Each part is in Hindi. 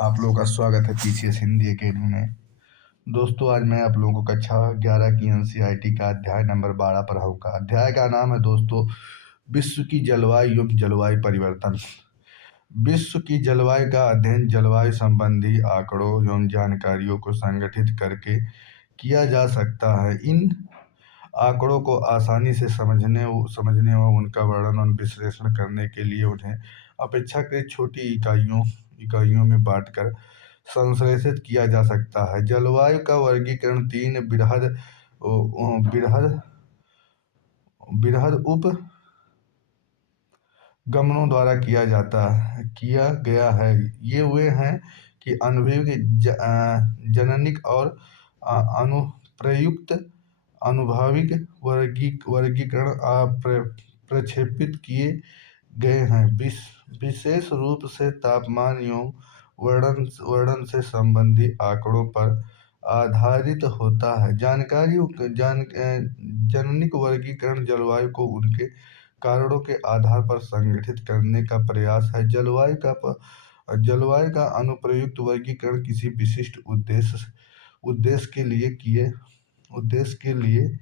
आप लोगों का स्वागत है पीसीएस हिंदी एकेडमी में। दोस्तों, आज मैं आप लोगों को कक्षा 11 की एनसीईआरटी का अध्याय नंबर 12 पढ़ाऊंगा। अध्याय का नाम है दोस्तों, विश्व की जलवायु एवं जलवायु परिवर्तन। विश्व की जलवायु का अध्ययन जलवायु संबंधी आंकड़ों एवं जानकारियों को संगठित करके किया जा सकता है। इन आंकड़ों को आसानी से समझने व उनका वर्णन और विश्लेषण करने के लिए उन्हें अपेक्षाकृत छोटी इकाइयों में बांटकर संश्लेषित किया जा सकता है। जलवायु का वर्गीकरण तीन बृहद बृहद उप गमनों द्वारा किया गया है। ये वे हैं कि जननिक और अनुप्रयुक्त अनुभाविक वर्गीकरण प्रक्षेपित किए गए हैं। विशेष रूप से तापमान एवं वर्णन से संबंधित आंकड़ों पर आधारित होता है। जननिक वर्गीकरण जलवायु को उनके कारणों के आधार पर संगठित करने का प्रयास है। जलवायु का अनुप्रयुक्त वर्गीकरण किसी विशिष्ट उद्देश्य के लिए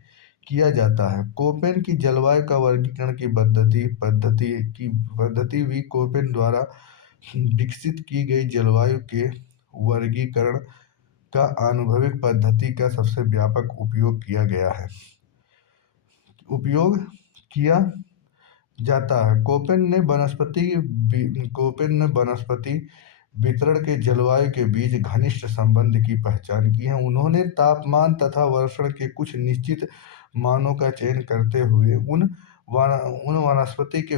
किया जाता है। कोपेन की जलवायु का वर्गीकरण की पद्धति भी कोपेन द्वारा विकसित की गई जलवायु के वर्गीकरण का आनुभविक पद्धति का सबसे व्यापक उपयोग किया जाता है। कोपेन ने वनस्पति वितरण के जलवायु के बीच घनिष्ठ संबंध की पहचान की है। उन्होंने तापमान तथा वर्षण के कुछ निश्चित मानों का चयन करते हुए उन वनस्पति के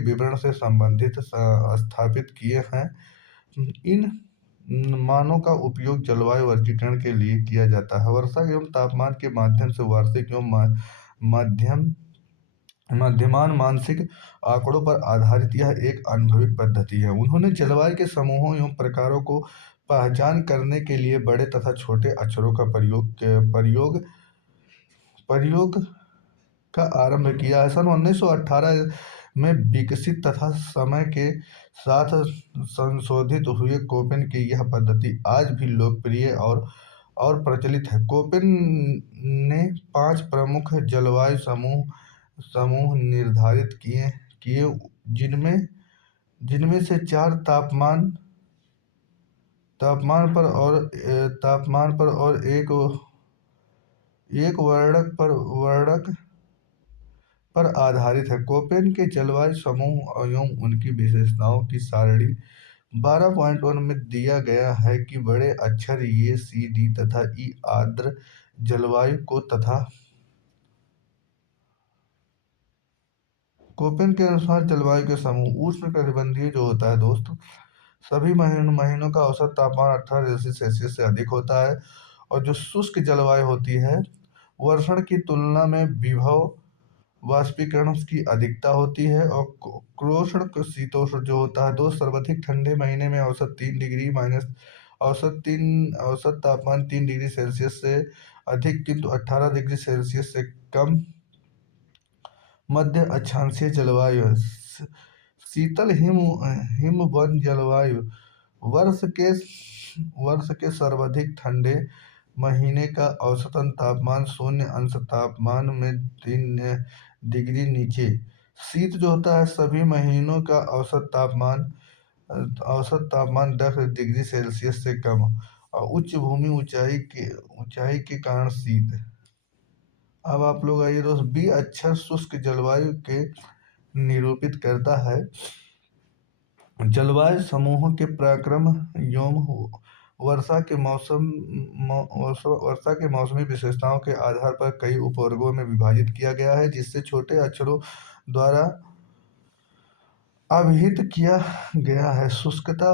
विवरण से संबंधित स्थापित किए हैं। इन मानों का उपयोग जलवायु वर्गीकरण के लिए किया जाता है। वर्षा एवं तापमान के माध्यम से वार्षिक एवं मध्यमान मानसिक आंकड़ों पर आधारित यह एक अनुभविक पद्धति है। उन्होंने जलवायु के समूहों एवं प्रकारों को पहचान करने के लिए बड़े तथा छोटे अक्षरों का प्रयोग का आरंभ किया है। सन 1918 में विकसित तथा समय के साथ संशोधित हुए कोपेन की यह पद्धति आज भी लोकप्रिय और प्रचलित है। कोपेन ने 5 प्रमुख जलवायु समूह निर्धारित किए जिनमें से 4 तापमान पर और एक वर्णक पर आधारित है। कोपेन के जलवायु समूह एवं उनकी विशेषताओं की सारणी 12.1 में दिया गया है कि बड़े अक्षर ए, सी, डी तथा ई आर्द्र जलवायु को तथा कोपेन के अनुसार जलवायु के समूह उष्णकटिबंधीय जो होता है दोस्तों, सभी महीनों का औसत तापमान 18 डिग्री सेल्सियस से अधिक होता है। और जो शुष्क जलवायु होती है, वर्षण की तुलना में विभव वाष्पीकरण की अधिकता होती है। और क्रोष्ण शीतोष्ण जो होता है दोस्त, सर्वाधिक ठंडे महीने में औसत तापमान 3 डिग्री सेल्सियस से अधिक किंतु 18 डिग्री सेल्सियस से कम। मध्य अक्षांशीय जलवायु शीतल हिमवन जलवायु वर्ष के सर्वाधिक ठंडे महीने का औसतन तापमान 0 तापमान में 3 डिग्री नीचे। शीत जो होता है, सभी महीनों का औसत तापमान 10 डिग्री सेल्सियस से कम और उच्च भूमि ऊंचाई के कारण शीत। अब आप लोग आइए दोस्त, बी अक्षर शुष्क जलवायु के निरूपित करता है। जलवायु समूहों के पराक्रम एवं वर्षा के मौसमी विशेषताओं के आधार पर कई उपवर्गों में विभाजित किया गया है, जिससे छोटे अक्षरों द्वारा अभिहित किया गया है। शुष्कता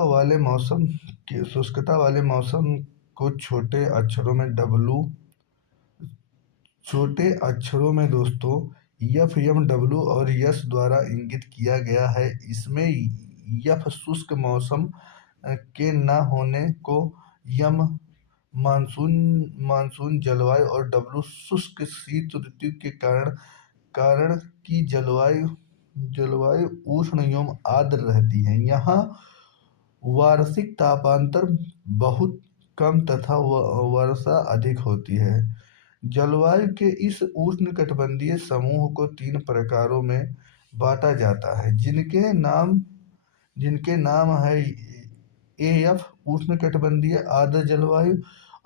वाले मौसम को छोटे अक्षरों में दोस्तों एफ, एम, डब्ल्यू और एस द्वारा इंगित किया गया है। इसमें एफ शुष्क मौसम के न होने को यम मानसून जलवायु और डब्ल्यू शुष्क शीत ऋतु के कारण की जलवायु उष्ण एवं आर्द्र रहती है। यहाँ वार्षिक तापांतर बहुत कम तथा वर्षा अधिक होती है। जलवायु के इस उष्णकटिबंधीय समूह को 3 प्रकारों में बांटा जाता है, जिनके नाम है एफ उष्णकटिबंधीय आर्द्र जलवायु,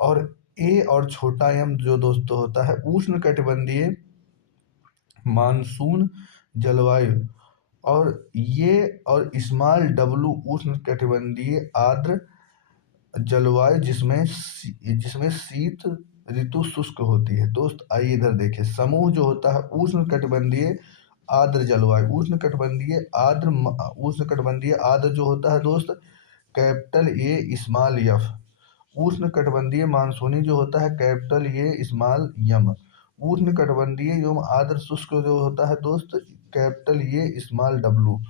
और ए और छोटा एम जो दोस्तों होता है उष्णकटिबंधीय मानसून जलवायु, और स्मॉल डब्लू उष्णकटिबंधीय आर्द्र जलवायु, जिसमें शीत ऋतु शुष्क होती है। दोस्त आइए इधर देखें, समूह जो होता है उष्णकटिबंधीय आर्द्र जलवायु, उष्णकटिबंधीय आर्द्र जो होता है दोस्त कैपिटल ए स्मॉल एफ। उष्णकटिबंधीय मानसूनी जो होता है कैपिटल ए स्मॉल यम। उष्णकटिबंधीय एवं आर्द्र शुष्क जो होता है दोस्त कैपिटल ए स्मॉल डब्लू।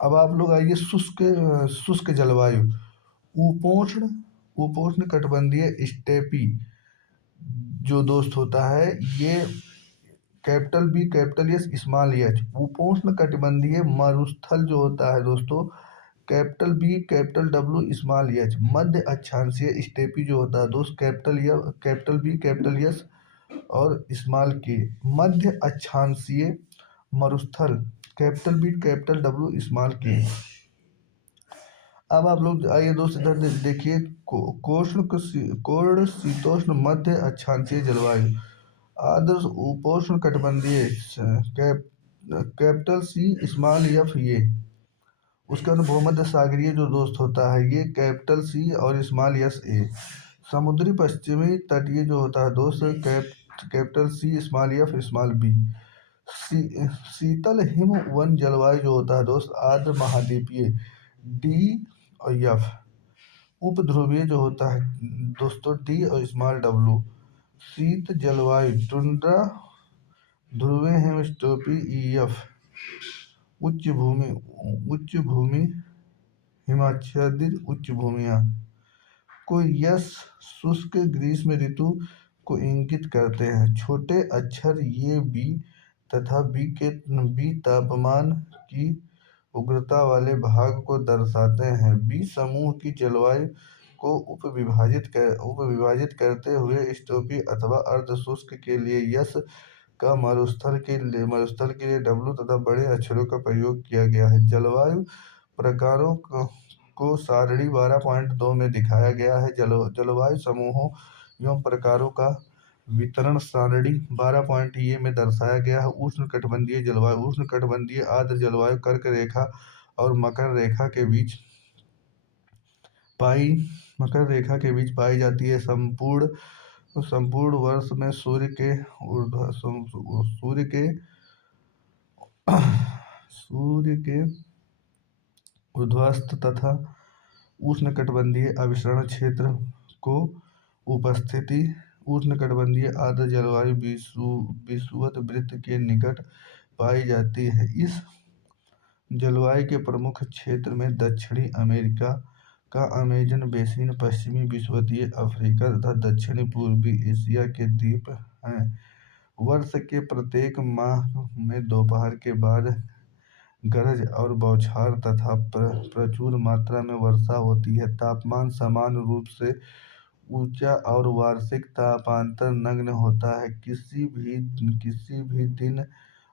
अब आप लोग आइए शुष्क जलवायु, उपोष्ण उपोष्ण कटिबंधीय स्टेपी जो दोस्त होता है ये capital B capital S small H. उपोष्ण कटिबंधीय मरुस्थल जो होता है दोस्तों capital B capital W small H. मध्य अक्षांशीय स्टेपी जो होता है दोस्त कैपिटल बी कैपिटल एस और स्मॉल के। मध्य अक्षांशीय मरुस्थल capital B capital W small K. अब आप लोग आइए दोस्त इधर देखिए, कोर्ण शीतोष्ण मध्य अक्षांशीय जलवायु, आदर्श उपोष्ण कटिबंधीय कैपिटल सी स्मॉल एफ ये। उसके बाद भूमध्य सागरीय जो दोस्त होता है ये कैपिटल सी और स्मॉल एस ए। समुद्री पश्चिमी तटीय जो होता है दोस्त capital C small F small B. शीतल हिम वन जलवायु जो होता है दोस्त आर्द्र महाद्वीपीय डी और एफ। उप ध्रुवीय जो होता है दोस्तों डी और स्मॉल डब्ल्यू। शीत जलवायु टुंड्रा ध्रुवीय हेमिस्टोपी ई एफ। उच्च भूमि हिमाच्छादित उच्च भूमियां को यस शुष्क ग्रीष्म ऋतु को इंगित करते हैं। छोटे अक्षर ये बी तथा बी तापमान की उग्रता वाले भाग को दर्शाते हैं। बी समूह की जलवायु को उपविभाजित करते हुए स्टोपी अथवा अर्ध शुष्क के लिए यस का मरुस्थल के लिए डब्ल्यू तथा बड़े अक्षरों का प्रयोग किया गया है। जलवायु प्रकारों को सारणी 12.2 में दिखाया गया है। जलवायु समूहों एवं प्रकारों का वितरण सारणी 12 में दर्शाया गया है। उष्णकटिबंधीय जलवायु, उष्णकटिबंधीय आर्द्र जलवायु कर्क रेखा और मकर रेखा के बीच पाई जाती है। संपूर्ण वर्ष में सूर्य के ऊर्ध्वस्त तथा उष्णकटिबंधीय अभिसरण क्षेत्र को उपस्थिति उष्णकटिबंधीय आर्द्र जलवायु विषुवत वृत्त के निकट पाई जाती है। इस जलवायु के प्रमुख क्षेत्र में दक्षिणी अमेरिका का अमेजन बेसिन, पश्चिमी विषुवतीय अफ्रीका तथा दक्षिणी पूर्वी एशिया के द्वीप हैं। वर्ष के प्रत्येक माह में दोपहर के बाद गरज और बौछार तथा प्रचुर मात्रा में वर्षा होती है। तापमान समान रूप से ऊंचा और वार्षिक तापांतर नगण्य होता है। किसी भी दिन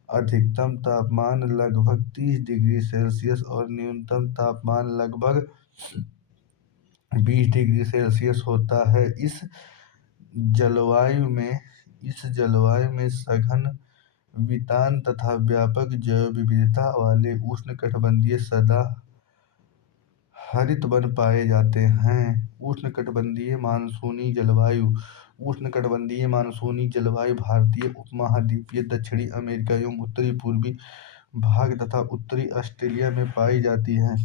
अधिकतम तापमान लगभग 30 डिग्री सेल्सियस और न्यूनतम तापमान लगभग 20 डिग्री सेल्सियस होता है। इस जलवायु में सघन वितान तथा व्यापक जैव विविधता वाले उष्णकटिबंधीय सदा हरित वन पाए जाते हैं। उष्णकटिबंधीय मानसूनी जलवायु भारतीय उपमहाद्वीपीय, दक्षिणी अमेरिका एवं उत्तरी पूर्वी भाग तथा उत्तरी ऑस्ट्रेलिया में पाई जाती है।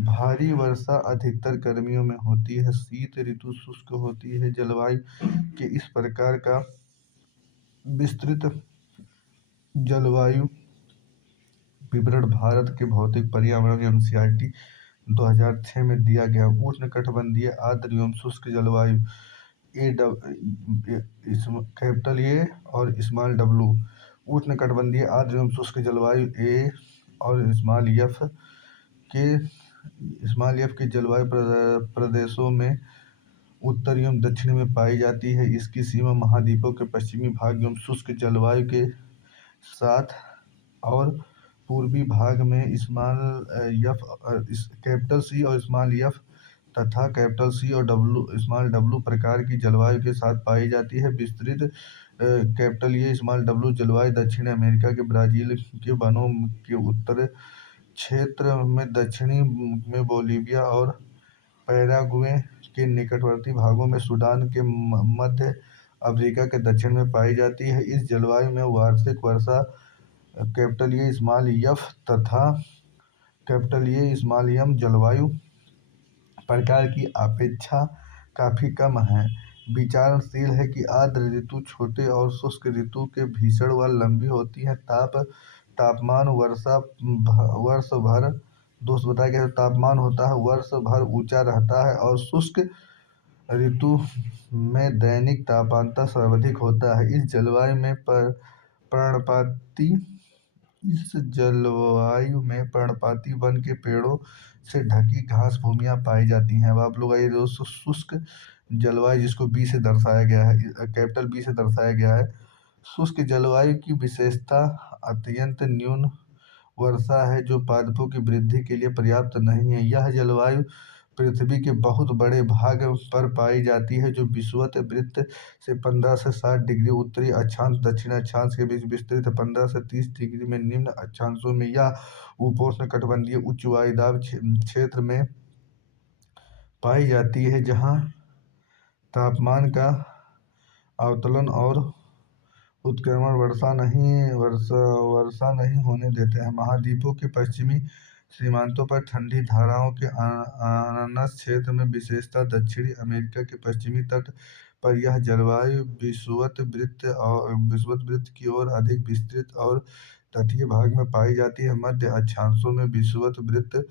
भारी वर्षा अधिकतर गर्मियों में होती है। शीत ऋतु शुष्क होती है। जलवायु के इस प्रकार का विस्तृत जलवायु विवरण भारत के भौतिक पर्यावरण एनसीईआरटी 2006 में दिया गया। उष्णकटिबंधीय आर्द्र एवं शुष्क जलवायु कैपिटल ए और स्मॉल डब्ल्यू। उष्णकटिबंधीय आर्द्र एवं शुष्क जलवायु ए और स्मॉल एफ के हिमालय के जलवायु प्रदेशों में उत्तरी एवं दक्षिण में पाई जाती है। इसकी सीमा महाद्वीपों के पश्चिमी भाग एवं शुष्क जलवायु के साथ और पूर्वी भाग में कैपिटल सी और स्मॉल एफ तथा कैपिटल सी और स्मॉल डब्लू प्रकार की जलवायु के साथ पाई जाती है। विस्तृत कैपिटल ए स्मॉल डब्लू जलवायु दक्षिण अमेरिका के ब्राजील के वनों के उत्तर क्षेत्र में, दक्षिणी में बोलीविया और पैराग्वे के निकटवर्ती भागों में, सूडान के मध्य अफ्रीका के दक्षिण में पाई जाती है। इस जलवायु में वार्षिक वर्षा कैपिटल ए स्मॉल एफ तथा कैपिटल ए स्मॉल एम जलवायु प्रकार की अपेक्षा काफी कम है। विचारशील है कि आर्द्र ऋतु छोटे और शुष्क ऋतु के भीषण व लंबी होती है। तापमान वर्ष भर दोस्त बताया गया तापमान होता है वर्ष भर ऊंचा रहता है और शुष्क ऋतु में दैनिक तापमान सर्वाधिक होता है। इस जलवायु में पर्णपाती वन के पेड़ों से ढकी घास भूमियां पाई जाती हैं। अब आप लोग आइए दोस्तों, शुष्क जलवायु जिसको बी से दर्शाया गया है, कैपिटल बी से दर्शाया गया है। शुष्क जलवायु की विशेषता अत्यंत न्यून वर्षा है जो पादपों की वृद्धि के लिए पर्याप्त नहीं है। यह जलवायु पृथ्वी के बहुत बड़े भाग पर पाई जाती है जो विषुवत वृत्त से 15 से 60 डिग्री उत्तरी अक्षांश दक्षिण अक्षांश के बीच विस्तृत है। 15 से 30 डिग्री में निम्न अक्षांशों में यह उपोष्णकटिबंधीय उच्च वायुदाब क्षेत्र में पाई जाती है जहाँ तापमान का अवतरण और उत्क्रमण वर्षा नहीं होने देते हैं। महाद्वीपों के पश्चिमी सीमांतों पर ठंडी धाराओं के अनन्य क्षेत्र में, विशेषतः दक्षिणी अमेरिका के पश्चिमी तट पर, यह जलवायु विषुवत वृत्त की ओर अधिक विस्तृत और तटीय भाग में पाई जाती है। मध्य अक्षांशों में विषुवत वृत्त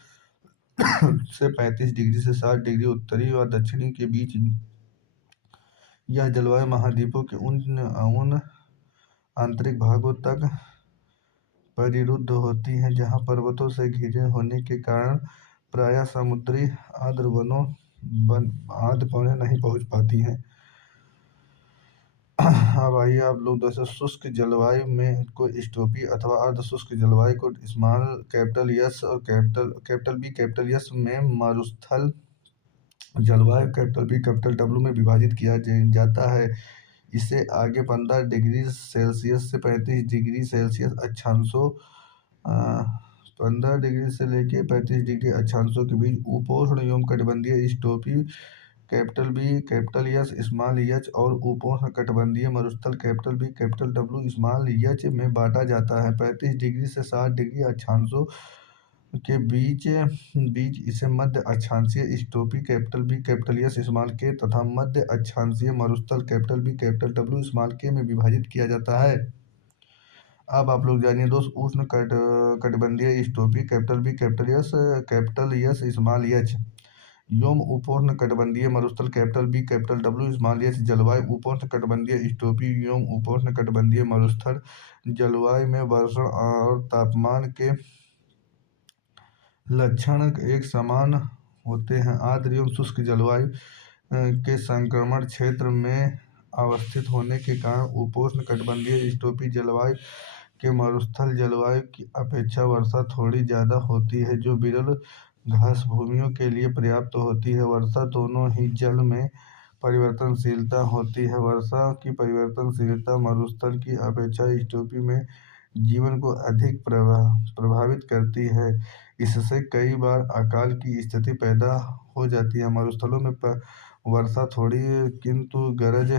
से 35 डिग्री से 60 डिग्री उत्तरी और दक्षिणी के बीच यह जलवायु महाद्वीपों के उन आंतरिक भागों तक परिरुद्ध होती है जहां पर्वतों से घिरे होने के कारण प्रायः समुद्री आर्द्र पवनें नहीं पहुंच पाती हैं। अब आइए आप लोग दोस्तों, शुष्क जलवायु में को स्टोपी अथवा अर्ध शुष्क जलवायु को स्मॉल कैपिटल एस और कैपिटल बी कैपिटल एस में मरुस्थल जलवायु कैपिटल बी कैपिटल डब्ल्यू में विभाजित किया जाता है। इसे आगे 15 डिग्री सेल्सियस से 35 डिग्री सेल्सियस अक्षांशों 15 डिग्री से लेकर 35 डिग्री अक्षांशों के बीच उपोष्ण एवं कटिबंधीय steppe capital B capital S small H और उपोष्ण कटिबंधीय मरुस्थल capital B capital W small H में बांटा जाता है। 35 डिग्री से 60 डिग्री अक्षांशों के बीच इसे मध्य अक्षांशीय steppe capital B capital S small K तथा मध्य अक्षांशीय मरुस्थल capital B capital W small K में विभाजित किया जाता है। अब आप लोग जानिए दोस्त, उष्ण कटिबंधीय steppe capital B capital S small H योम उपोष्ण कटिबंधीय मरुस्थल capital B capital W small H जलवायु उपोष्ण कटिबंधीय स्टोपी योम उपोष्ण कटिबंधीय मरुस्थल जलवायु में वर्षण और तापमान के लक्षण एक समान होते हैं। आर्द्र एवं शुष्क जलवायु के संक्रमण क्षेत्र में अवस्थित होने के कारण उपोष्ण कटिबंधीय स्टोपी जलवायु के मरुस्थल जलवायु की अपेक्षा वर्षा थोड़ी ज्यादा होती है जो विरल घास भूमियों के लिए पर्याप्त होती है। वर्षा दोनों ही जल में परिवर्तनशीलता होती है। वर्षा की परिवर्तनशीलता मरुस्थल की अपेक्षा स्टोपी में जीवन को अधिक प्रभावित करती है। इससे कई बार अकाल की स्थिति पैदा हो जाती है। मरुस्थलों में वर्षा थोड़ी किंतु गरज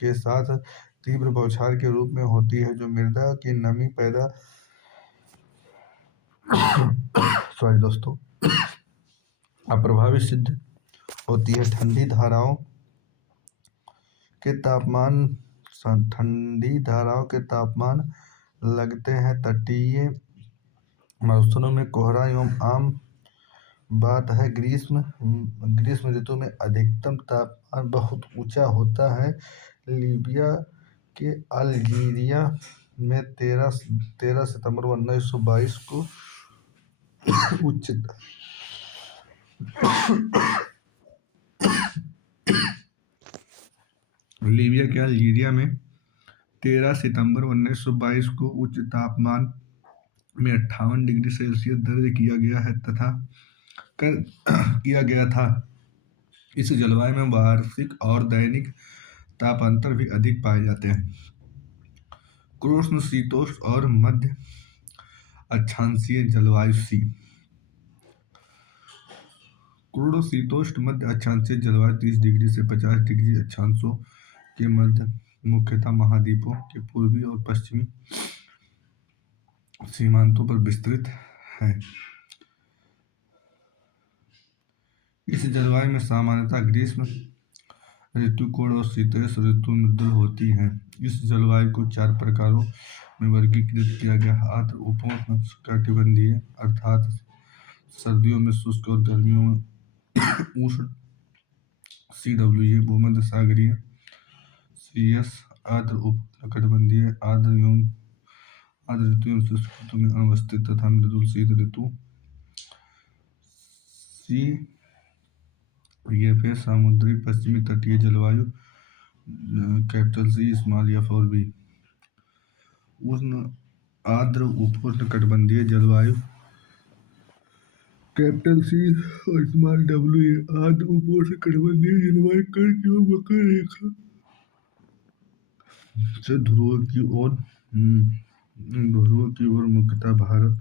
के साथ तीव्र बौछार के रूप में होती है जो मृदा की नमी पैदा अप्रभावित सिद्ध होती है। ठंडी धाराओं के तापमान लगते हैं। तटीय मरुस्थलों में कोहरा एवं आम बात है। ग्रीष्म ऋतु में अधिकतम तापमान बहुत ऊंचा होता है। लीबिया के अल्जीरिया में 13 सितंबर 1922 को लीबिया के अल्जीरिया में 13 सितंबर 1922 को उच्च तापमान में 58 डिग्री सेल्सियस दर्ज किया गया है तथा कर किया गया था। इस जलवायु में वार्षिक और दैनिक तापांतर भी अधिक पाए जाते हैं। कृष्ण शीतोष्ण और मध्य अक्षांशीय जलवायु सी। क्रूड शीतोष्ण मध्य अक्षांशीय जलवायु 30 डिग्री से 50 डिग्री अक्षांशों के मध्य मुख्यतः महाद्वीपों के पूर्वी और पश्चिमी सीमांतों पर विस्तृत है। इस जलवायु में सामान्यतः ग्रीष्म ऋतु कोड़ और शीतोष्ण ऋतु मृदुल होती है। इस जलवायु को 4 प्रकारों में वर्गीकृत किया गया है। आर्द्र उपोष्ण कटिबंधीय अर्थात सर्दियों में शुष्क और गर्मियों में उष्ण CWA। भूमध्य सागरीय CS। आर्द्र उपोष्णकटिबंधीय आर्द्र ऋतु एवं शुष्क ऋतु में अवस्थित तथा मृदुल शीत ऋतु CFA। समुद्री पश्चिमी तटीय जलवायु C (() उष्ण आर्द्र उपोष्णकटिबंधीय जलवायु C और ((WA)। आर्द्र उपोष्णकटिबंधीय जलवायु कर्क एवं मकर रेखा से ध्रुव की ओर मुख्यतः भारत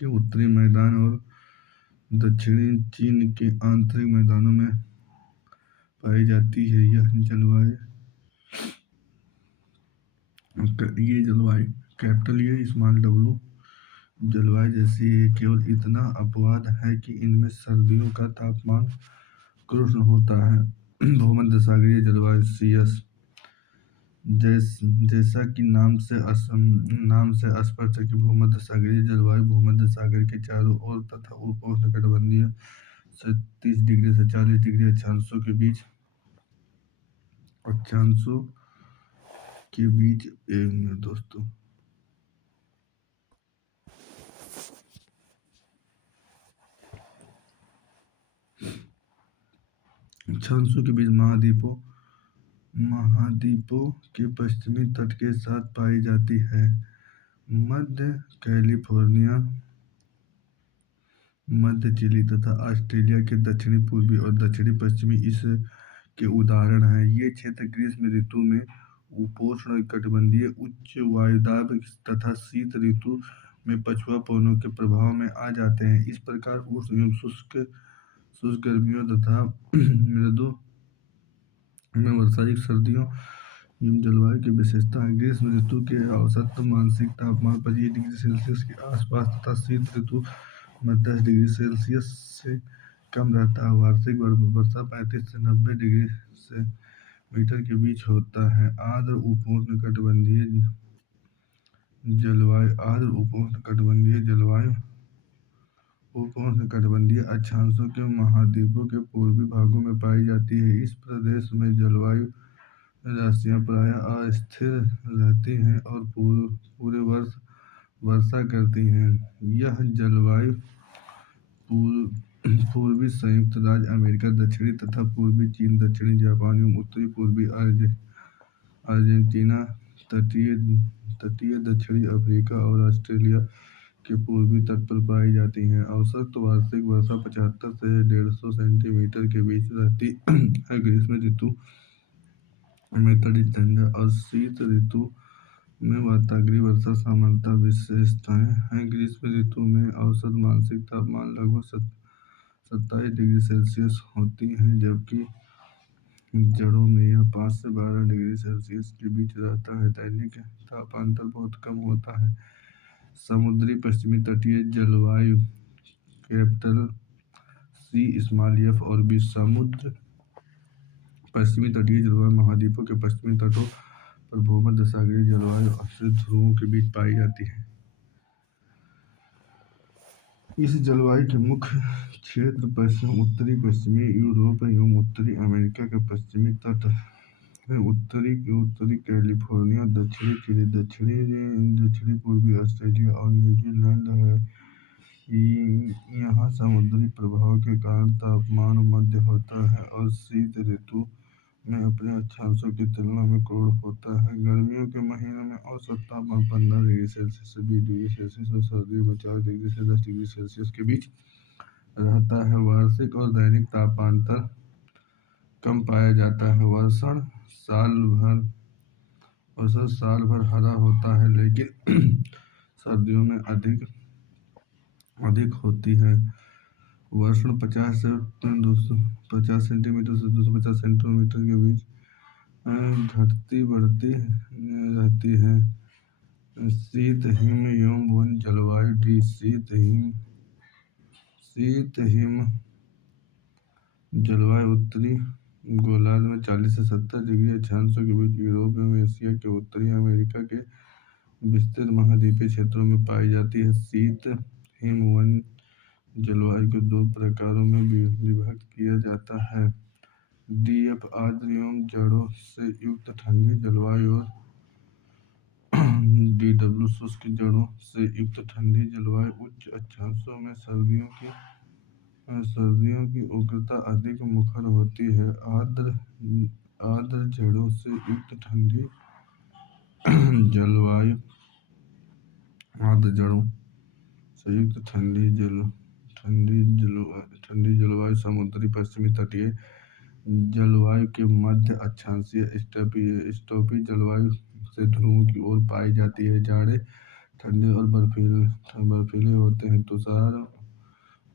के उत्तरी मैदान और दक्षिणी चीन के आंतरिक मैदानों में पाई जाती है। ये जलवायु (() जलवायु जैसी है। केवल इतना अपवाद है कि इनमें सर्दियों का तापमान कृष्ण होता है। भूमध्य सागरीय जलवायु CS। जैसा कि नाम से स्पष्ट है कि भूमध्य सागरीय जलवायु भूमध्य सागर के चारों ओर तथा उपोष्णकटिबंधीय से 30 डिग्री से 40 डिग्री अक्षांशों के बीच दोस्तों अक्षांशों के बीच महाद्वीपों के पश्चिमी तट के साथ पाई जाती है। मध्य कैलिफोर्निया, मध्य चिली तथा ऑस्ट्रेलिया के दक्षिणी पूर्वी और दक्षिणी पश्चिमी इसके उदाहरण हैं। ये क्षेत्र ग्रीष्म ऋतु में उपोष्णकटिबंधीय उच्च वायुदाब तथा शीत ऋतु में पछुआ पवनों के प्रभाव में आ जाते हैं। इस प्रकार उष्ण एवं शुष्क गर्मियों तथा मृदु में वर्षायुक्त सर्दियों एवं जलवायु की विशेषता है। ग्रीष्म ऋतु के औसत मासिक तापमान 25 डिग्री सेल्सियस के आसपास तथा शीत ऋतु में 10 डिग्री सेल्सियस से कम रहता है। वार्षिक वर्षा 35 से 90 डिग्री सेंटीमीटर के बीच होता है। आर्द्र उपोष्णकटिबंधीय अक्षांशों के महाद्वीपों के पूर्वी भागों में पाई जाती है। इस प्रदेश में जलवायु राशियां प्रायः अस्थिर रहती हैं और पूरे वर्ष वर्षा करती हैं। यह जलवायु पूर्वी संयुक्त राज्य अमेरिका, दक्षिणी तथा पूर्वी चीन, दक्षिणी जापान एवं उत्तरी पूर्वी अर्जेंटीना, तटीय दक्षिणी अफ्रीका और ऑस्ट्रेलिया के पूर्वी तट पर पाई जाती हैं। औसत वार्षिक वर्षा 75 से 150 सेंटीमीटर के बीच रहती है। ग्रीष्म ऋतु में तटीय ठंडा और शीत ऋतु में वर्षाग्रीय वर्षा सामान्यतः विशेषताएं हैं। ग्रीष्म ऋतु में औसत मासिक तापमान लगभग 27 डिग्री सेल्सियस होती है, जबकि जड़ों में यह 5 से 12 डिग्री सेल्सियस के बीच रहता है। दैनिक तापांतर बहुत कम होता है। समुद्री पश्चिमी तटीय जलवायु C((f) और B। समुद्र पश्चिमी तटीय जलवायु महाद्वीपों के पश्चिमी तटों पर भूमध्य सागरीय जलवायु अक्षीय ध्रुवों के बीच पाई जाती है। इस जलवायु के मुख्य क्षेत्र उत्तरी पश्चिमी यूरोप एवं उत्तरी अमेरिका का पश्चिमी तट है। उत्तरी कैलिफोर्निया, दक्षिणी चिली, दक्षिणी पूर्वी ऑस्ट्रेलिया और न्यूजीलैंड है। यहाँ समुद्री प्रभाव के कारण तापमान मध्य होता है और शीत ऋतु में अपने अक्षांशों की तुलना में क्रूर होता है। गर्मियों के महीनों में औसत तापमान 15 डिग्री सेल्सियस से 20 डिग्री सेल्सियस और सर्दियों में 4 डिग्री से 10 डिग्री सेल्सियस के बीच रहता है। वार्षिक और दैनिक तापांतर कम पाया जाता है। वर्षा साल भर हरा होता है, लेकिन सर्दियों में अधिक अधिक होती है। वर्षण 50 सेंटीमीटर से 250 सेंटीमीटर के बीच घटती बढ़ती रहती है। शीत हिम एवं वन जलवायु डी शीत हिम जलवायु उत्तरी गोलार्ध में 40 से 70 डिग्री अक्षांशों के बीच यूरोप एवं एशिया के उत्तरी अमेरिका के विस्तृत महाद्वीपीय क्षेत्रों में पाई जाती है। शीत हिम वन जलवायु को दो प्रकारों में विभक्त किया जाता है। डीएफ आर्द्र एवं जड़ों से युक्त ठंडी जलवायु और डीडब्ल्यू शुष्क जड़ों से युक्त ठंडी जलवायु। उच्च अक्षांशों में सर्दियों की उग्रता अधिक मुखर होती है। आर्द्र जड़ों से युक्त ठंडी जलवायु आर्द्र जड़ों से युक्त ठंडी जलवायु समुद्री पश्चिमी तटीय जलवायु के मध्य अक्षांशीय स्टॉपी जलवायु से ध्रुवों की ओर पाई जाती है। जाड़े ठंडे और बर्फीले होते हैं। तुषार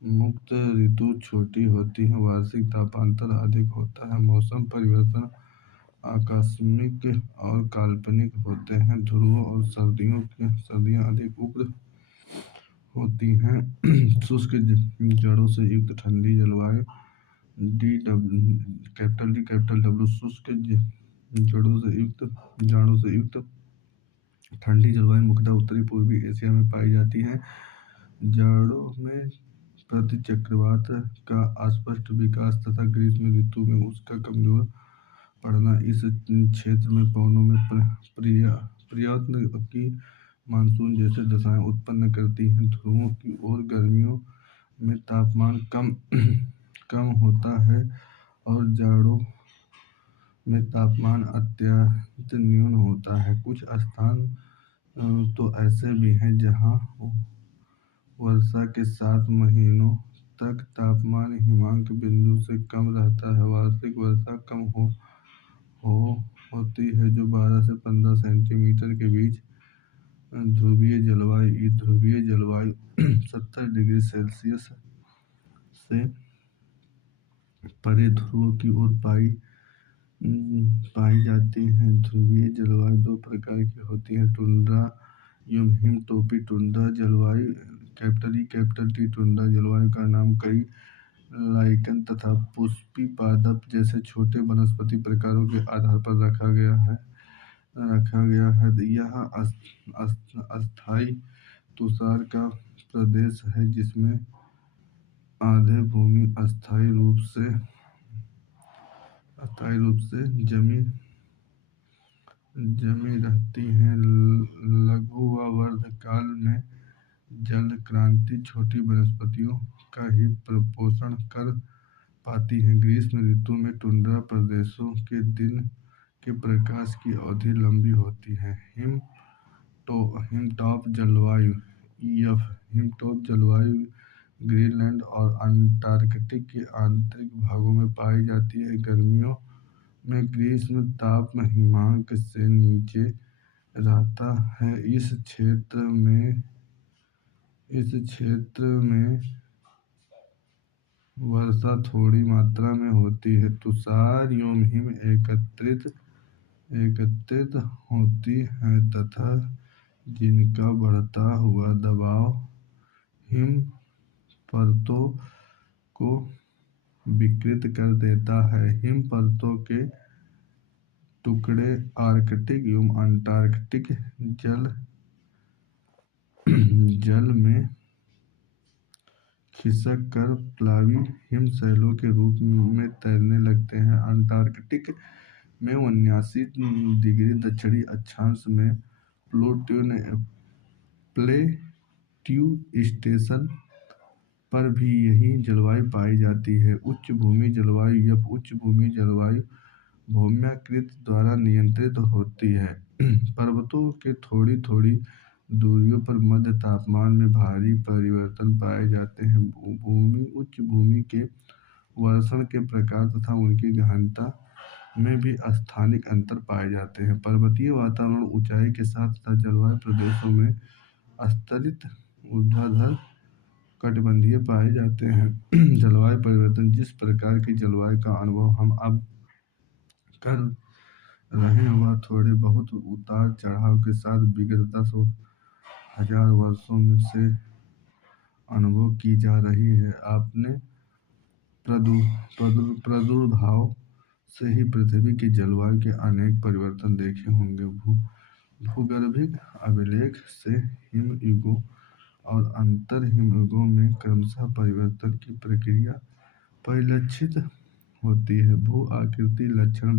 मुक्त ऋतु छोटी होती है। वार्षिक तापांतर अधिक होता है। मौसम परिवर्तन आकस्मिक और काल्पनिक होते हैं। ध्रुवों और सर्दियाँ अधिक उग्र होती हैं। शुष्क जड़ों से युक्त ठंडी जलवायु डी डब्ल्यू शुष्क जाड़ों से युक्त ठंडी जलवायु मुख्यतः उत्तरी पूर्वी एशिया में पाई जाती है। जाड़ों में प्रतिचक्रवात का अस्पष्ट विकास तथा ग्रीष्म ऋतु में उसका कमजोर पड़ना इस क्षेत्र में पवनों में पर्याप्त की मानसून जैसे दशाएं उत्पन्न करती हैं। ध्रुवों की ओर गर्मियों में तापमान कम होता है और जाड़ों में तापमान अत्यंत न्यून होता है। कुछ स्थान तो ऐसे भी हैं जहां वर्षा के 7 महीनों तक तापमान हिमांक बिंदु से कम रहता है। वार्षिक वर्षा कम होती है, जो 12 से 15 सेंटीमीटर के बीच। ध्रुवीय जलवायु 70 डिग्री सेल्सियस से परे ध्रुवों की ओर पाई जाती है। ध्रुवीय जलवायु दो प्रकार की होती है। टुंड्रा एवं हिमटोपी टुंड्रा जलवायु टी टुंड्रा जलवायु का नाम कई लाइकन तथा पुष्पी पादप जैसे छोटे वनस्पति प्रकारों के आधार पर रखा गया है। यह अस्थायी तुषार का प्रदेश है, जिसमें आधे भूमि अस्थायी रूप से जमी रहती है। लघु व वर्धकाल में जल क्रांति छोटी वनस्पतियों का ही पोषण कर पाती है। ग्रीष्म ऋतु में टुंड्रा प्रदेशों के दिन के प्रकाश की अवधि लंबी होती है। हिमटॉप जलवायु ग्रीनलैंड और अंटार्कटिक के आंतरिक भागों में पाई जाती है। गर्मियों में ग्रीष्म ताप हिमांक से नीचे रहता है। इस क्षेत्र में वर्षा थोड़ी मात्रा में होती है। तुषार एवं हिम एकत्रित होती है तथा जिनका बढ़ता हुआ दबाव हिम परतों को विकृत कर देता है। हिम परतों के टुकड़े आर्कटिक एवं अंटार्कटिक जल में खिसक कर प्लावी हिमशैलों के रूप में तैरने लगते हैं। अंटार्कटिक में 79 डिग्री दक्षिणी अक्षांश में प्लेट्यू स्टेशन पर भी यही जलवायु पाई जाती है। उच्च भूमि जलवायु भौम्याकृत द्वारा नियंत्रित होती है। पर्वतों के थोड़ी थोड़ी दूरियों पर मध्य तापमान में भारी परिवर्तन पाए जाते हैं। उच्च भूमि के वर्षण के प्रकार तथा उनकी गहनता में भी स्थानिक अंतर पाए जाते हैं। पर्वतीय वातावरण ऊंचाई के साथ तथा जलवायु प्रदेशों में स्तरित ऊर्ध्वाधर कटिबंधीय पाए जाते हैं। जलवायु परिवर्तन, जिस प्रकार की जलवायु का अनुभव हम अब कर रहे हैं वह थोड़े बहुत उतार चढ़ाव के साथ विगत 10,000 वर्षों में से अनुभव की जा रही है। आपने प्रादुर्भाव से ही पृथ्वी की जलवायु के अनेक परिवर्तन देखे होंगे। भूगर्भिक अभिलेख से हिमयुगों और अंतर हिमयुगों में क्रमशः परिवर्तन की प्रक्रिया परिलक्षित होती है। भू आकृति लक्षण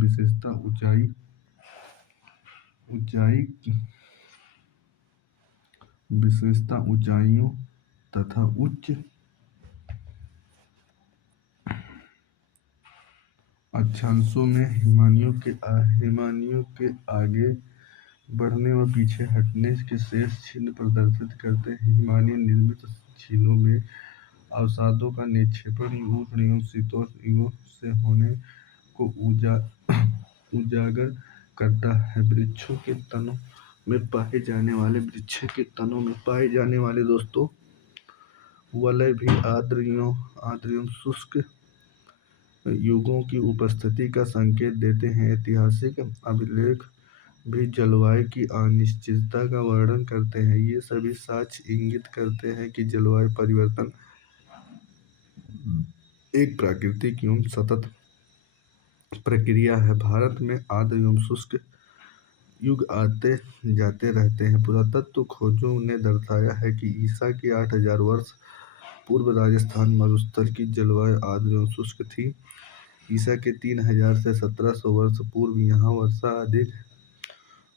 विशेषता ऊंचाइयों तथा उच्च अक्षांशों में हिमानियों के आगे बढ़ने व पीछे हटने के शेष चिन्ह प्रदर्शित करते हैं। हिमालय निर्मित झीलों में अवसादों का निक्षेपण उष्ण एवं शीतोष्ण युगों से होने को उजागर करता है। वृक्षों के तनों में पाए जाने वाले दोस्तों वलय भी आर्द्र एवं शुष्क युगों की उपस्थिति का संकेत देते हैं। ऐतिहासिक अभिलेख भी जलवायु की अनिश्चितता का वर्णन करते हैं। ये सभी साक्ष्य इंगित करते हैं कि जलवायु परिवर्तन एक प्राकृतिक एवं सतत प्रक्रिया है। भारत में आर्द्र एवं शुष्क युग आते जाते रहते हैं। पुरातत्व खोजों ने दर्शाया है कि ईसा के 8,000 वर्ष पूर्व राजस्थान मरुस्थल की जलवायु आर्द्र एवं शुष्क थी। ईसा के 3,000 से 1,700 वर्ष पूर्व यहाँ वर्षा अधिक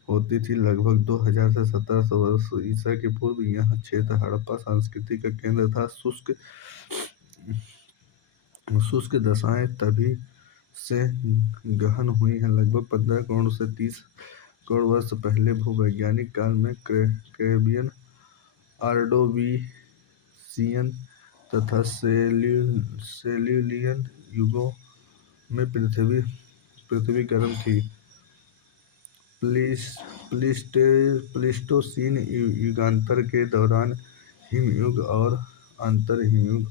होती थी। लगभग 2,000 से 1,700 वर्ष ईसा के पूर्व यह क्षेत्र हड़प्पा संस्कृति का केंद्र था। शुष्क दशाएं तभी से गहन हुई हैं। लगभग 15 करोड़ से 30 करोड़ वर्ष पहले भूवैज्ञानिक काल में कैम्ब्रियन, ऑर्डोवीसियन तथा सेल्यूलियन युगों में पृथ्वी गर्म थी। प्लीस्टोसीन युगांतर के दौरान हिमयुग और अंतर हिमयुग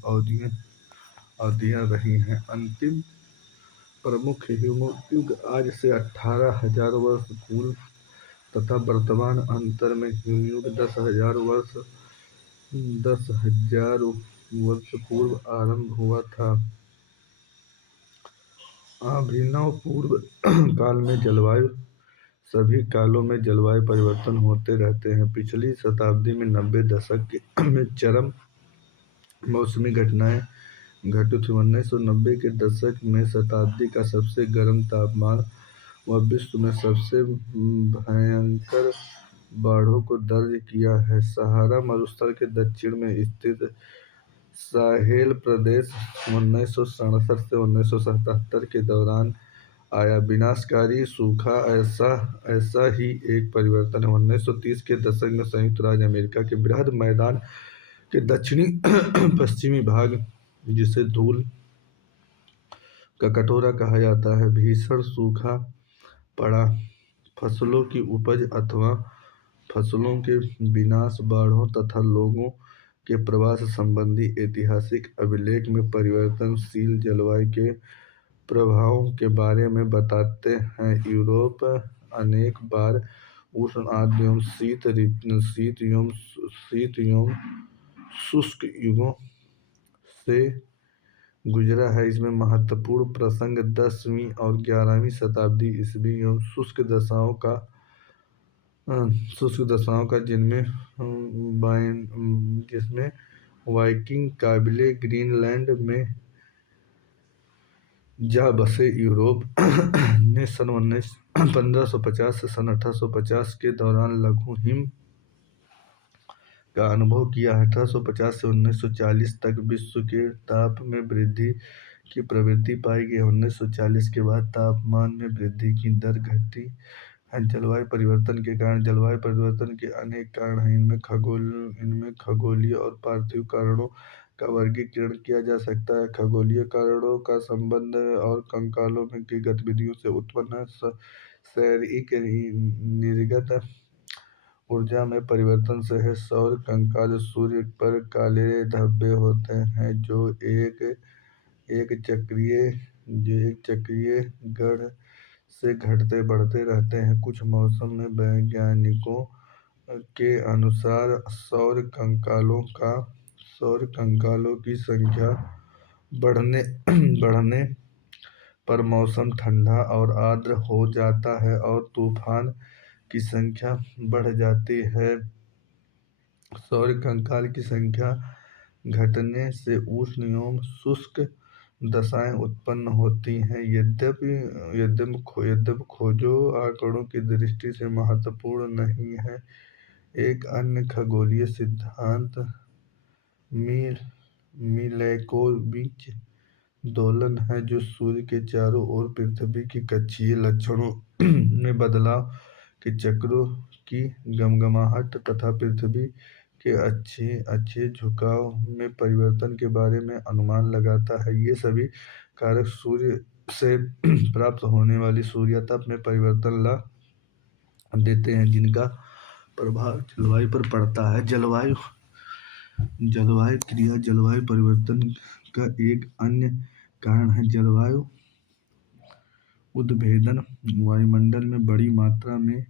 अवधियां रही हैं। अंतिम प्रमुख हिमयुग आज से 18,000 वर्ष पूर्व तथा वर्तमान अंतर में हिमयुग 10,000 वर्ष पूर्व आरंभ हुआ था। अभिनव पूर्व काल में सभी कालों में जलवायु परिवर्तन होते रहते हैं। पिछली शताब्दी में 90 दशक में चरम मौसमी घटनाएं घटित हुई। 1990 के दशक में शताब्दी का सबसे गर्म तापमान व विश्व में सबसे भयंकर बाढ़ों को दर्ज किया है। सहारा मरुस्थल के दक्षिण में स्थित साहेल प्रदेश 1967 से 1977 के दौरान आया विनाशकारी सूखा ऐसा ही एक परिवर्तन है। 1930 के दशक में संयुक्त राज्य अमेरिका के बृहद मैदान के दक्षिणी पश्चिमी भाग, जिसे धूल का कटोरा कहा जाता है, भीषण सूखा पड़ा। फसलों की उपज अथवा फसलों के विनाश, बाढ़ों तथा लोगों के प्रवास संबंधी ऐतिहासिक अभिलेख में परिवर्तनशील जलवायु के प्रभावों के बारे में बताते हैं। यूरोप अनेक बार उष्ण, आर्द्र एवं शीत एवं शुष्क युगों से गुजरा है। इसमें महत्वपूर्ण प्रसंग 10वीं और 11वीं शताब्दी ईस्वी एवं शुष्क दशाओं का जिसमें वाइकिंग काबिले ग्रीनलैंड में जा बसे। यूरोप ने सन 1550 से सन 1850 के दौरान लघु हिम का अनुभव किया है। 1850 से 1940 तक विश्व के ताप में वृद्धि की प्रवृत्ति पाई गई। 1940 के बाद तापमान में वृद्धि की दर घटी है। जलवायु परिवर्तन के कारण जलवायु परिवर्तन के अनेक कारण हैं। इनमें खगोलीय और पार्थिव कारणों का वर्गीकरण किया जा सकता है। खगोलीय कारणों का संबंध और कंकालों में की गतिविधियों से उत्पन्न शारीरिक निर्गत ऊर्जा में परिवर्तन से है। सौर कंकाल सूर्य पर काले धब्बे होते हैं जो एक चक्रीय गढ़ से घटते बढ़ते रहते हैं। कुछ मौसम में वैज्ञानिकों के अनुसार सौर कंकालों की संख्या बढ़ने बढ़ने पर मौसम ठंडा और आर्द्र हो जाता है और तूफान की संख्या बढ़ जाती है। सौर कंकाल की संख्या घटने से उष्ण एवं शुष्क दशाएं उत्पन्न होती हैं। यद्यपि खोजों आंकड़ों की दृष्टि से महत्वपूर्ण नहीं है। एक अन्य खगोलीय सिद्धांत मिलैकोविच दोलन है, जो सूर्य के चारों ओर पृथ्वी के कक्षीय लक्षणों में बदलाव के चक्रों की गमगमाहट तथा पृथ्वी के अक्षीय झुकाव में परिवर्तन के बारे में अनुमान लगाता है। ये सभी कारक सूर्य से प्राप्त होने वाली सूर्यातप में परिवर्तन ला देते हैं, जिनका प्रभाव जलवायु पर पड़ता है। जलवायु क्रिया जलवायु परिवर्तन का एक अन्य कारण है जलवायु उद्भेदन। वायुमंडल में बड़ी मात्रा में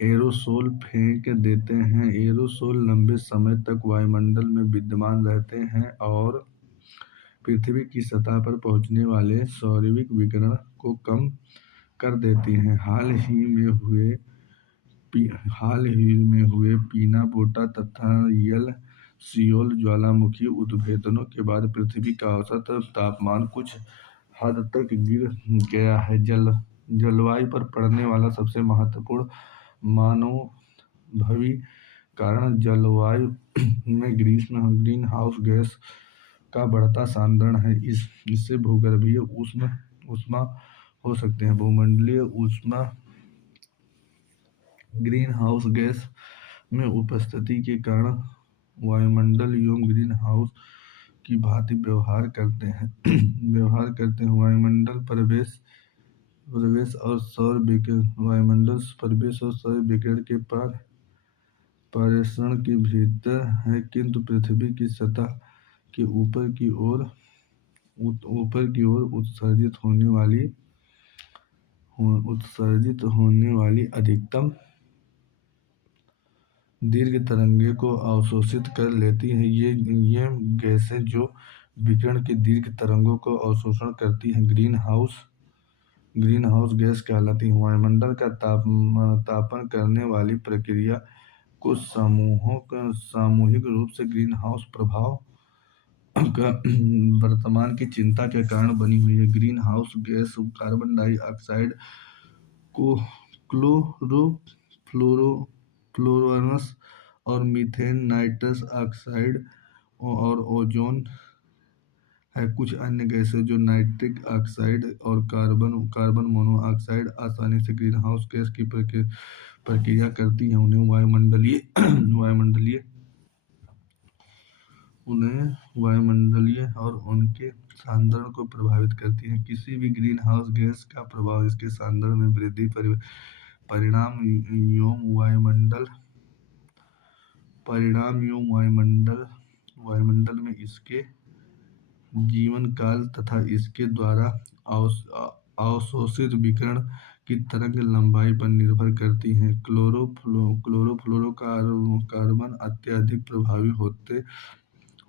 एरोसोल फेंक देते हैं। एरोसोल लंबे समय तक वायुमंडल में विद्यमान रहते हैं और पृथ्वी की सतह पर पहुंचने वाले सौरवीय विकिरण को कम कर देती हैं। हाल ही में हुए पीना बोटा तथा यल सियोल ज्वालामुखी उद्भेदनों के बाद पृथ्वी का औसत तापमान कुछ हद तक गिर गया है। जलवायु पर पड़ने वाला सबसे महत्वपूर्ण मानवभावी कारण जलवायु में ग्रीन हाउस गैस का बढ़ता सांद्रण है। इससे भूगर्भीय ऊष्मा हो सकते हैं। भूमंडलीय ऊष्मा ग्रीन हाउस गैस में उपस्थिति के कारण वायुमंडल एवं ग्रीन हाउस की भांति व्यवहार करते हैं। वायुमंडल प्रवेश और सौर विकिरण के पारेषण के भीतर है, किंतु पृथ्वी की सतह के ऊपर की ओर उत्सर्जित होने वाली अधिकतम दीर्घ तरंगें को अवशोषित कर लेती हैं। ये गैसें जो विकिरण की दीर्घ तरंगों को अवशोषण करती हैं ग्रीन हाउस गैस कहलाती हैं। वायुमंडल का तापन करने वाली प्रक्रिया को सामूहिक रूप से ग्रीन हाउस प्रभाव का वर्तमान की चिंता के कारण बनी हुई है। Green house gas carbon dioxide को क्लोरोफ्लोरोकार्बन्स और मीथेन, नाइट्रस ऑक्साइड और ओजोन है। कुछ अन्य गैसें जो नाइट्रिक ऑक्साइड और कार्बन मोनोऑक्साइड आसानी से ग्रीन हाउस गैस की प्रक्रिया करती हैं। वायुमंडलीय और उनके सांद्रण को प्रभावित करती हैं। किसी भी ग्रीन हाउस गैस का प्रभाव इसके सांद्रण में वृद्धि परिणाम एवं वायुमंडल में इसके जीवन काल तथा इसके द्वारा अवशोषित विकिरण की तरंग लंबाई पर निर्भर करती हैं। क्लोरोफ्लोरोकार्बन अत्यधिक प्रभावी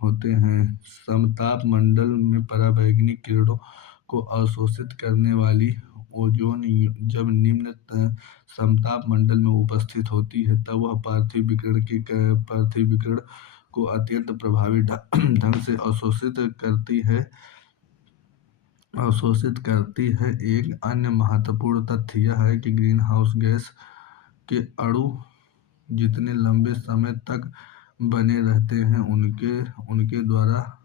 होते हैं। समताप मंडल में पराबैंगनी किरणों को अवशोषित करने वाली ओजोन जब निम्न समताप मंडल में उपस्थित होती है, तब वह पार्थिव विकिरण को अत्यंत प्रभावी ढंग से अवशोषित करती है। एक अन्य महत्वपूर्ण तथ्य यह है कि ग्रीन हाउस गैस के अणु जितने लंबे समय तक बने रहते हैं, उनके द्वारा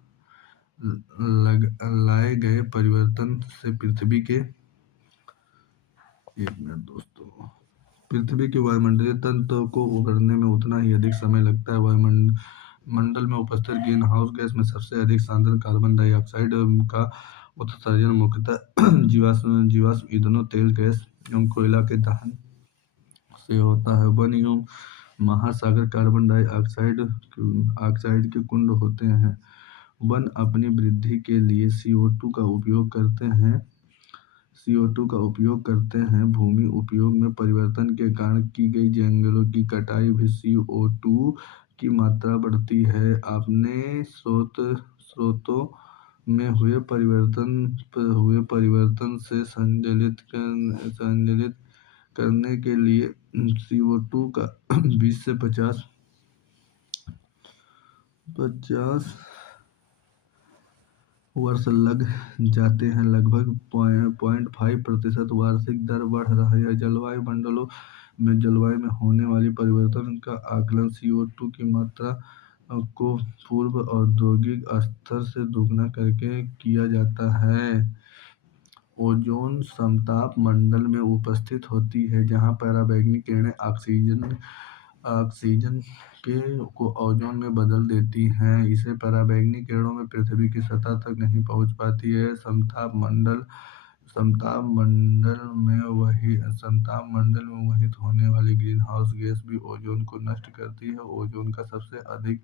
लाए गए परिवर्तन से पृथ्वी के, एक मिनट दोस्तों, पृथ्वी के वायुमंडलीय तंत्र को उभरने में उतना ही अधिक समय लगता है। वायुमंडल में उपस्थित ग्रीन हाउस गैस में सबसे अधिक सांद्र कार्बन डाइऑक्साइड का उत्सर्जन मुख्यतः जीवाश्म ईंधनों, तेल, गैस एवं कोयला के दहन से होता है। वन एवं महासागर कार्बन डाइऑक्साइड ऑक्साइड के कुंड होते हैं। वन अपनी वृद्धि के लिए CO2 का उपयोग करते हैं। भूमि उपयोग में परिवर्तन के कारण की गई जंगलों की कटाई भी CO2 की मात्रा बढ़ती है। अपने स्रोतों में हुए परिवर्तन से संचालित करने के लिए CO2 का 20 से 50 वर्ष लग जाते हैं। लगभग 0.5% वार्षिक दर बढ़ रहा है। जलवायु में होने वाली परिवर्तन का आकलन CO2 की मात्रा को पूर्व औद्योगिक स्तर से दोगुना करके किया जाता है। ओजोन समताप मंडल में उपस्थित होती है, जहां पराबैंगनी किरणें ऑक्सीजन को ओजोन में बदल देती हैं। इसे पराबैंगनी किरणों में पृथ्वी की सतह तक नहीं पहुंच पाती है। समताप मंडल में वहित होने वाली ग्रीन हाउस गैस भी ओजोन को नष्ट करती है। ओजोन का सबसे अधिक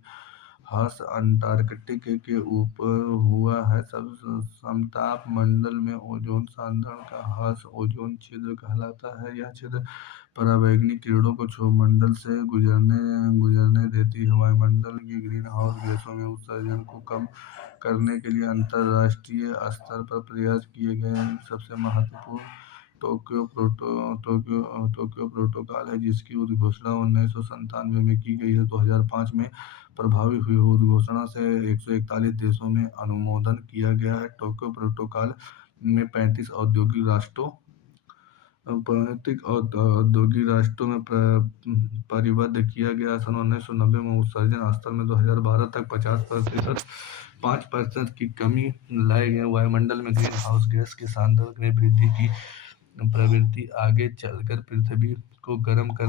ह्रास अंटार्कटिक के ऊपर हुआ है। समताप मंडल में ओजोन सांद्रण का ह्रास ओजोन छिद्र कहलाता है। यह छिद्र पराबैंगनी किरणों को क्षोभमंडल से गुजरने देती है। वायुमंडल की ग्रीन हाउस गैसों में उत्सर्जन को कम करने के लिए अंतरराष्ट्रीय स्तर पर प्रयास किए गए हैं। सबसे महत्वपूर्ण टोक्यो प्रोटोकॉल है, जिसकी उद्घोषणा 1997 में की गई है। 2005 में प्रभावी हुई उद्घोषणा से 141 देशों में अनुमोदन किया गया है। टोक्यो प्रोटोकॉल में 35 औद्योगिक राष्ट्रों में परिबद्ध किया गया। सन 1990 में उत्सर्जन स्तर में 2012 तक 5% की कमी लाई गई। वायुमंडल में ग्रीन हाउस गैस की सांद्रता में वृद्धि की प्रवृत्ति आगे चलकर पृथ्वी को गर्म कर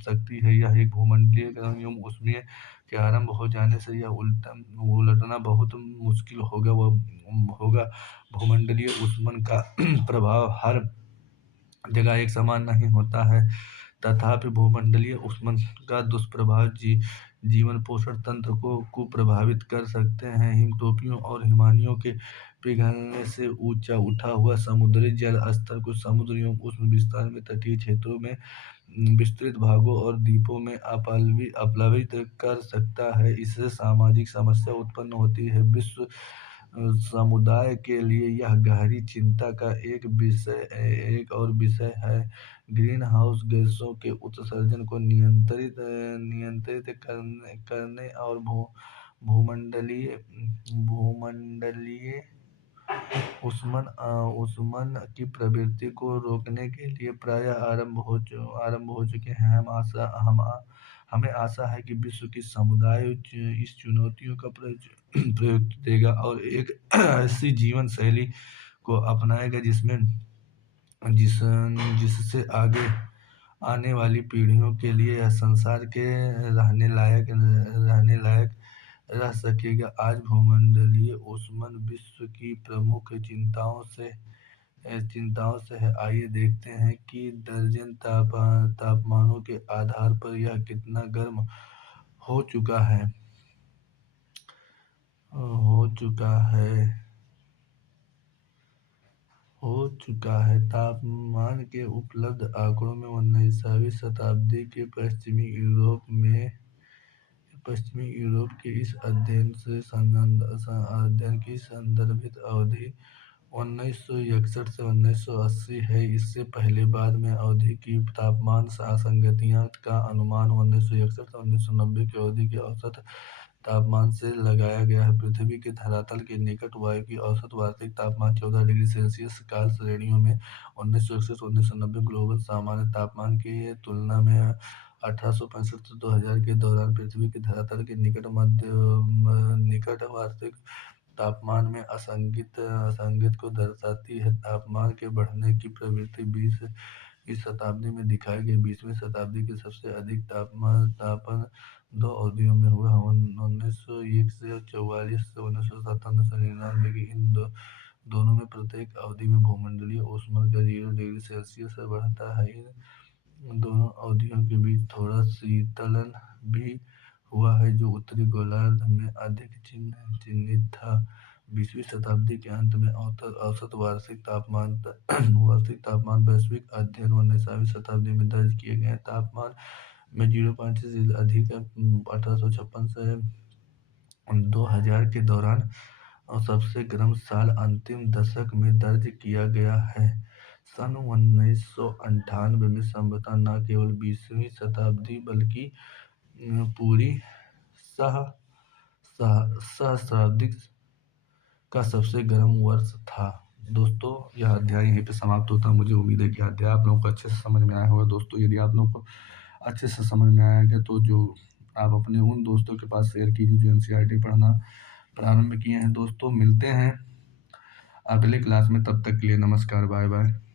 सकती है। यह एक भूमंडलीय गर्म एवं ऊष्मीय के आरंभ हो जाने से यह उलटना बहुत मुश्किल होगा। भूमंडलीय ऊष्मन का प्रभाव हर जगह एक समान नहीं होता है, तथापि भूमंडलीय ऊष्मन का दुष्प्रभाव जीवन पोषण तंत्र को प्रभावित कर सकते हैं। हिमटोपियों और हिमानियों के पिघलने से ऊंचा उठा हुआ समुद्री जल स्तर कुछ समुद्र एवं उष्ण विस्तार में तटीय क्षेत्रों में विस्तृत भागों और द्वीपों में अपलावित कर सकता है। इससे सामाजिक समस्या उत्पन्न होती है। विश्व समुदाय के लिए यह गहरी चिंता का एक और विषय है। ग्रीन हाउस गैसों के उत्सर्जन को नियंत्रित करने और भूमंडलीय ऊष्मन की प्रवृत्ति को रोकने के लिए प्रायः आरंभ हो चुके हैं। हमें आशा है कि विश्व की समुदाय इस चुनौतियों का प्रयुक्त देगा और एक ऐसी जीवन शैली को अपनाएगा जिससे आगे आने वाली पीढ़ियों के लिए यह संसार के रहने लायक रह सकेगा। आज भूमंडलीय ऊष्मन विश्व की प्रमुख चिंताओं से है। आइए देखते हैं कि दर्जन तापमानों के आधार पर यह कितना गर्म हो चुका है। तापमान के उपलब्ध आंकड़ों में 19वीं शताब्दी के पश्चिमी यूरोप के इस अध्ययन की संदर्भित अवधि 1961 से 1980 है। इससे पहले बाद में अवधि की तापमान असंगतियों का अनुमान 1961 से 1990 की अवधि के औसत तापमान से लगाया गया है। पृथ्वी के धरातल के निकट वायु की औसत वार्षिक तापमान 14 डिग्री सेल्सियस काल श्रेणियों में 1961 से 1990 ग्लोबल सामान्य तापमान की तुलना में 1865 से 2000 के दौरान पृथ्वी के धरातल के निकट वार्षिक तापमान में असंगति को दर्शाती है। तापमान के बढ़ने की प्रवृत्ति 20वीं शताब्दी में दिखाई गई। 20वीं शताब्दी के सबसे अधिक तापन दो अवधियों में हुआ। 1901 से 44 से 1957 से 99 की दोनों में प्रत्येक अवधि में भूमंडलीय ऊष्मांक 0 डिग्री सेल्सियस से बढ़ता है। इन दोनों अवधियों के बीच थोड़ा शीतलन भी हुआ है, जो उत्तरी गोलार्ध में अधिक चिन्हित था। 20वीं शताब्दी के अंत में औसत वार्षिक तापमान वैश्विक अध्ययन 19वीं शताब्दी में दर्ज किए गए तापमान में 0.6 से अधिक 1856 से 2000 के दौरान और सबसे गर्म साल अंतिम दशक में दर्ज किया गया है। सन 1998 में संभवतः न केवल 20वीं शताब्दी बल्कि पूरी सहस्राब्दी का सबसे गर्म वर्ष था। दोस्तों, यह अध्याय यहीं पे समाप्त होता है। मुझे उम्मीद है कि अध्याय आप लोगों को अच्छे से समझ में आया होगा। दोस्तों, यदि आप लोगों को अच्छे से समझ में आया है तो जो आप अपने उन दोस्तों के पास शेयर कीजिए जो एनसीईआरटी पढ़ना प्रारंभ किए हैं। दोस्तों, मिलते हैं अगले क्लास में। तब तक के लिए नमस्कार, बाय बाय।